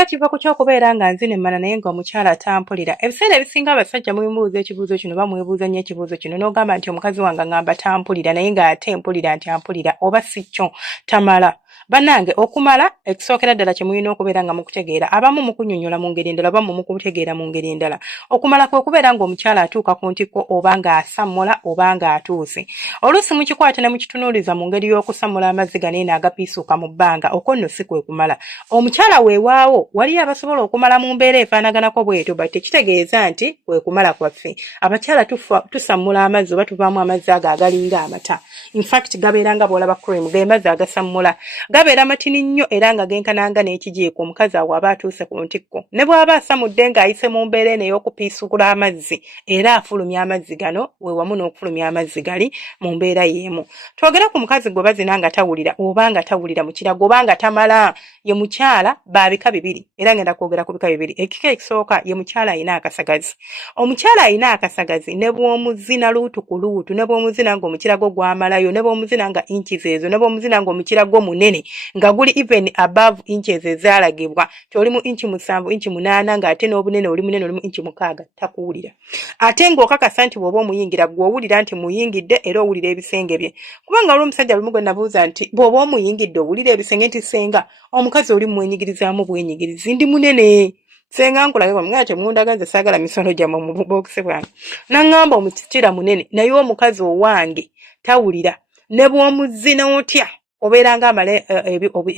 singa kiva ku kyokubeera nga nzine mmana naye nga omukyala tampulira. Ebiseera ebisinga abasajja mubibuuza ekibuuzo kino bamwebuuza nnyo ekibuuzo kino n'ogamba nti omukazi wange ngamba tampulira naye ng'ate mpulira nti ampulira oba si kyo tamala. Bannange okumala ekisookera ddala kye mulina okubeera nga mukutegeera abamu mukunnyonnyola mu ngeri endala abamu mukutegeera mu ngeri endala. Okumala kwe kubeera ng'omukyala atuuka ku ntikko oba ng'asammula oba ng'atuuse. Oluusi mukikwate ne mukitunuuliza mu ngeri y'okusammula amazzi ganeeno agapiisuuka mu bbanga okwo nno si kwe kumala. Omukyala weewaawo waliyo abasobola okumala mu mbeera efaanaganako bw'etyo bati tekitegeeza nti kwe kumala kwaffe. Abakyala tusammula amazzi oba tuvaamu amazzi ago agalinga amata. In fact gabeera nga bw'olaba cream ge mazzi agasammula. Gabeera matini nnyo era nga genkananga n'ekijiiko omukazi awo aba atuuse ku ntikko. Ne bw'aba asamudde ng'ayise mu mbeera eno ey'okupiisukula amazzi era afulumya amazzi gano we wamu n'okufulumya amazzi gali mu mbeera y'emu. Twogera ku mukazi gwe bazina nga tawulira oba nga tawulira mu kirago oba nga tamala. Ye mukyala babika bibiri era ngenda kwogera ku bika bibiri. Ekika ekisooka ye mukyala ayina akasagazi. Omukyala ayina akasagazi ne bw'omuzina luutu ku luutu ne bw'omuzina ng'omukirago gwamalayo ne bw'omuzina nga inches ezo ne bw'omuzina ng'omukirago munene nga guli even above inches ezaalagibwa toli mu inchi 7 inchi 8 ng'ate n'obunene oli munene oli mu inchi 6 takuwulira. Ate ng'okakasa nti bw'oba omuyingira gw'owulira nti muyingidde era owulira ebisenge bye. Kubanga olwo omusajja lumu gwe nabuuza nti bw'oba omuyingidde owulira ebisenge nti senga omukazi oli mwenyigirizaamu bwenyigirizi ndi munene. Senga nkulage kwa mngate mundagaze sagala misono gya mu box bwange. Nangamba omukira munene naye omukazi owange tawulira ne bw'omuzina otya obeeranga amale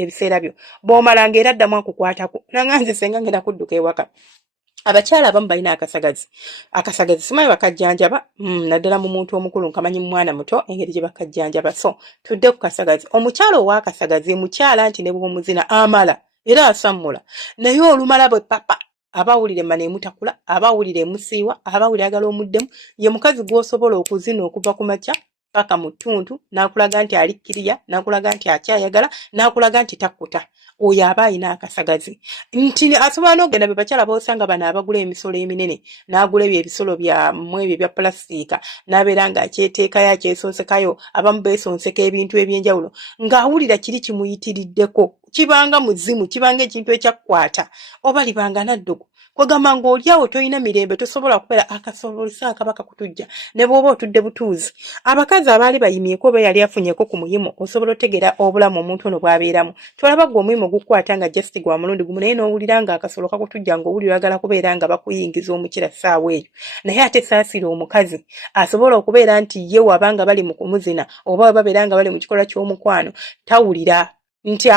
ebiseera byo bw'omalanga era addamu akukwatako nanganze senga ngenda kudduka ewaka. Abakyala abamu balina akasagazi. Akasagazi simanyi bakajjanjaba naddala mu muntu omukulu nkamanyi mwana muto engeri gye bakajjanjaba. So tudde ku kasagazi. Omukyala ow'akasagazi mukyala nti ne bw'omuzina amala era asammula naye olumala bwe papa abawulira emmana emutakula abawulira emusiiwa abawulira agala omuddemu ye mukazi gw'osobola okuzina okuva ku makya paka mu ttuntu n'akulaga nti alikkiriya n'akulaga nti akyayagala n'akulaga nti takkuta. Oyo aba ayina akasagazi nti asobola n'ogenda be bakyala b'osanga bano abagula emisolo eminene n'agula ebyo ebisolo byammwe ebyo bya pulasitika n'abeera ng'akyeteekayo akyesonsekayo abamu beesonseka ebintu eby'enjawulo ng'awulira kiri kimuyitiriddeko kibanga muzimu kibanga ekintu ekyakkwata oba libanga naddugu kwegamba ng'olyawo toyina mirembe tosobola kubeera akasobolesa akaba kakutujja ne bw'oba otudde butuuzi. Abakazi abaali bayimyeko oba yali afunyeko ku muyimo osobola otegera obulamu omuntu ono bw'abeeramu. Tolaba gwe omuyimo gukwata nga just gwa mulundi gumu naye n'owulira nga akasolo kakutujja ng'owulira oyagala kubeera nga bakuyingiza omukira ssaawa eyo. Naye ate saasira omukazi asobola okubeera nti ye wabanga bali mu kumuzina oba babeera nga bali mu kikolwa ky'omukwano tawulira nti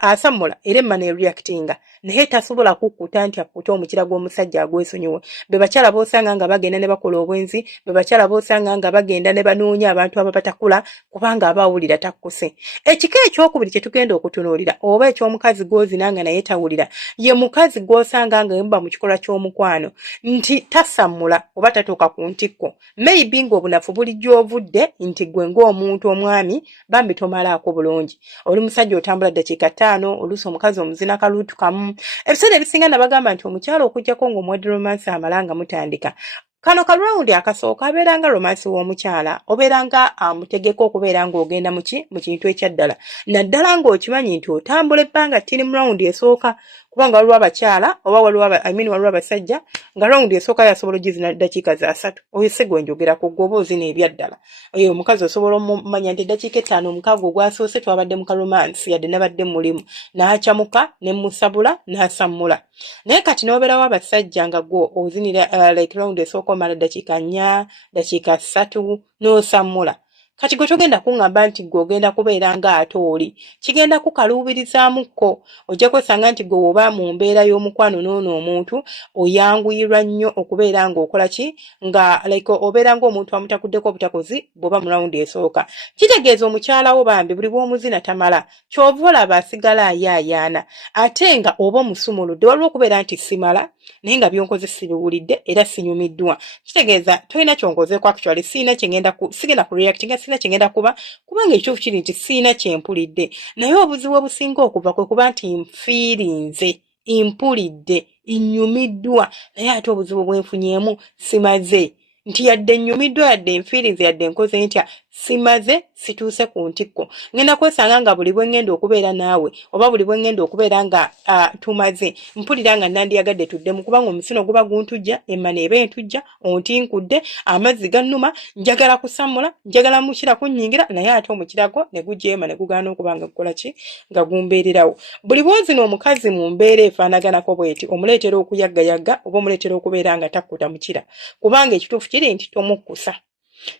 asammula era emmana ereactinga naye tasobola kukkuta nti akkuta omukira gw'omusajja agwesonyiwa. Be bakyala b'osanga nga bagenda ne bakola obwenzi be bakyala b'osanga nga bagenda ne banoonya abantu ababatakula kubanga abawulira takkuse. Ekika ekyokubiri kye tugenda okutunuulira oba eky'omukazi gw'ozina nga naye tawulira ye mukazi gw'osanga nga yemba mu kikolwa ky'omukwano nti tasammula oba tatuuka ku ntikko maybe ng'obunafu bulijjo ovudde nti gwe ng'omuntu omwami bambi tomalaako bulungi. Oli musajja otambula ddakiika 5 oluusi omukazi omuzina kaluutu kamu. Ebiseera ebisinga nabagamba nti omukyala okujjako ng'omuwadde romansi amalanga mutandika. Kano kalawundi akasooka abeeranga romansi w'omukyala obeeranga amutegeka okubeera ng'ogenda mu kintu ekyaddala naddala ng'okimanyi nti otambula ebbanga tini raundi esooka kubanga waliwo abakyala oba waliwo abasajja nga raundi esooka yasobola ogizina ddakiika za 3 oyo si gwe njogerako gwe oba ozina ebyaddala. Oyo omukazi osobola omumanya nti eddakiika 5 omukaaga ogwasoose twabadde mu karomansi yadde nabadde mulimu n'akyamuka ne musabula n'asammula. Naye kati n'obeerawo abasajja nga gwe ozinira like raundi esooka omala ddakiika 4 ddakiika 3 n'osammula. Kati gwe togenda kuŋŋamba nti gwe ogenda kubeera ng'ate oli kigenda kukaluubirizaamuko ojja kwesanga nti gwe oba mu mbeera y'omukwano n'ono omuntu oyanguyirwa nnyo okubeera ng'okola ki nga like obeera ng'omuntu amutakuddeko obutakozi bw'oba mu raundi esooka. Kitegeeza omukyalawo bambi buli bw'omuzina tamala ky'ova olaba asigala ayaayaana ate nga oba omusumuludde waliwo okubeera nti simala naye nga byonkoze sibiwulidde era sinyumiddwa. Kitegeeza tolina kyonkozeeko actually sigenda ku reactinga sina kyengenda kuba kubanga ekituufu kiri nti siina kyempulidde naye obuzibu obusinga okuva kwe kuba nti nfiirinze impulidde nnyumiddwa naye ate obuzibu bwenfunyeemu simaze nti yadde nnyumiddwa yadde nfiirinze yadde nkoze ntya simaze situuse ku ntikko ngenda kwesanga nga buli bwe ngenda okubeera naawe oba buli bwe ngenda okubeera nga tumaze mpulira nga nandiyagadde tuddemu kubanga omusino guba guntujja emmana eba entujja ontinkudde amazzi gannuma njagala kusamula njagala mukira kunnyingira naye ate omukirako ne gujeema ne gugaana okuba nga gukola ki nga gumbeererawo buli bwozino omukazi mu mbeera efaanaganako bweti omuleetera okuyaggayagga oba omuleetera okubeera nga takkuta mukira kubanga ekituufu kiri nti tomukkusa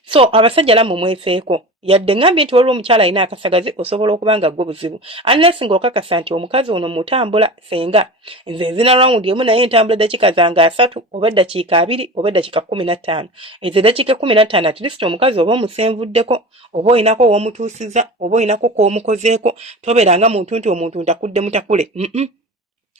so abasajja lamu mwefeeko yadde ngambye nti waliwo omukyala alina akasagazi osobola okuba nga gwo buzibu unless ng'okakasa nti omukazi ono mutambula senga nze nzina rawundi emu naye entambula eddakiika zange 3 oba eddakiika 2 oba eddakiika 15 ezo eddakiika 15 at least omukazi oba omusenvuddeko oba olinako w'omutuusiza oba olinako k'omukozeeko tobeeranga muntu nti omuntu ntakudde mutakule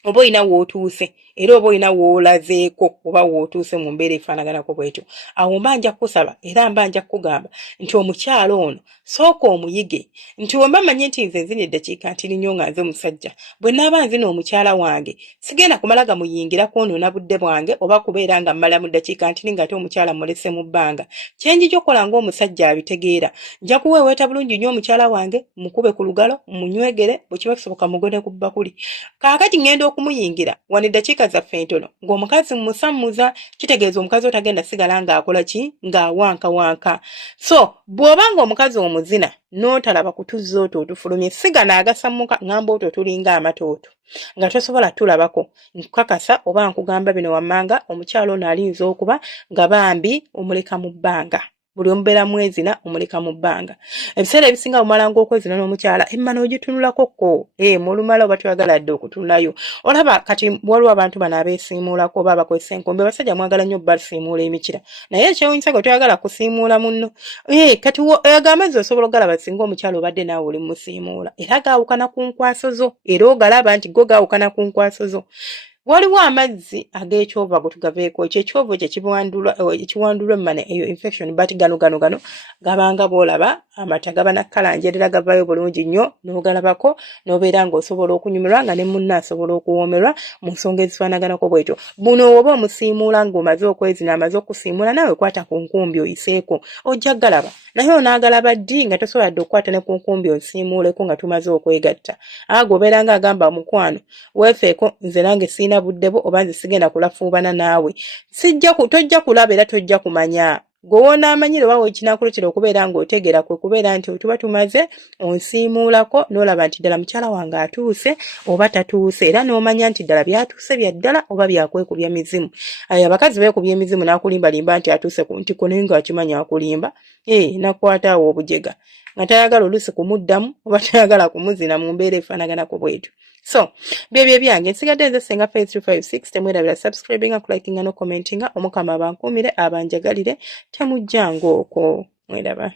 oba olina w'otuuse era oba olina w'olazeeko oba w'otuuse mu mbeera efaanaganako bw'etyo awo mba nja kusaba era mba nja kugamba nti omukyalo ono sooka omuyige nti wemba manye nti nze nzina eddakiika ntiri nnyo nga nze musajja bwe naaba nzina omukyala wange sigenda kumala gamuyingira kwonoona budde bwange oba kubeera nga mmala mu ddakiika ntiri ng'ate omukyala mulese mu bbanga kyenjija okukola ng'omusajja abitegeera nja kuweeweeta bulungi nnyo omukyala wange mukube ku lugalo munywegere bwe kiba kisoboka mugone ku bbakuli kaakati ngenda okumuyingira wano eddakiika zaffe entono ng'omukazi musammuza kitegeeza omukazi otagenda sigala ng'akola ki ng'awankawanka so bw'oba ng'omukazi omuzina n'otalaba kutuzza otwo otufulumye sigana agasammuka ngamba otwo tulinga amatooto nga tosobola tulabako nkukakasa oba nkugamba bino wammanga omukyalo ono alinza okuba nga bambi omuleka mu bbanga buli omubeera mwezina omuleka mu bbanga ebiseera ebisinga bumalanga okwezina n'omukyala emmana ogitunulakokko mulumala oba toyagala dde okutunulayo olaba kati waliwo abantu bano abeesiimuulako oba abakozesa enkombe basajja mwagala nnyo basiimuula emikira naye ekyewuunyisa gwe toyagala kusiimuula munno kati amazzi osobola ogalaba singa omukyala obadde naawe oli musiimuula era gaawukana ku nkwaso zo era ogalaba nti go gaawukana ku nkwaso zo waliwo amazzi ag'ekyova gwe tugaveeko ekyo ekyovo kye kiwandulwa emmana eyo infection but gano gabanga boolaba amata gaba na kkala njereera gavayo bulungi nnyo n'ogalabako n'obeera ng'osobola okunyumirwa nga ne munna asobola okuwoomerwa mu nsonga ezifaanaganako bw'etyo buno oba omusiimuula ng'omaze okwezina amaze okusiimuula naawe kwata ku nkumbi oyiseeko ojja galaba naye onaagalaba ddi nga tosobola dde okukwata ne ku nkumbi osiimuuleko nga tumaze okwegatta obeera nga agamba mukwano weefeeko nze nange siina buddebo oba nze sigenda kulafuubana naawe tojja kulaba era tojja kumanya gwoona amanyire oba wekinaakuletera okubeera ng'otegeera kwe kubeera nti tuba tumaze onsiimuulako n'olaba nti ddala mukyala wange atuuse oba tatuuse era n'omanya nti ddala byatuuse bya ddala oba byakwekubya mizimu abakazi beekubya emizimu n'akulimbalimba nti atuuse ku ntiko naye ng'akimanya akulimba nakwata awo obujega nga tayagala oluusi kumuddamu oba tayagala kumuzina mu mbeera efaanaganako bw'etyo so byebyo byange nsigadde nze Senga Faith 256 temwerabira subscribinga kulikinga no commentinga omukama abankuumire abanjagalire temujjanga okwo mweraba